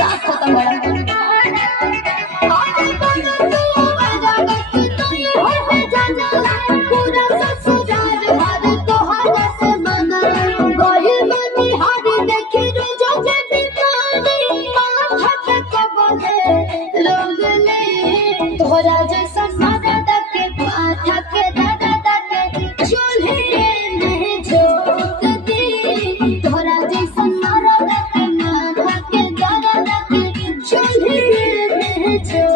साफ खत्म बड़ा तोहरा जैसा सादा के पाठा के दादा के चूल्हे में झोंक दी तोहरा जैसा सादा के नाथा के दादा के चूल्हे में झोंक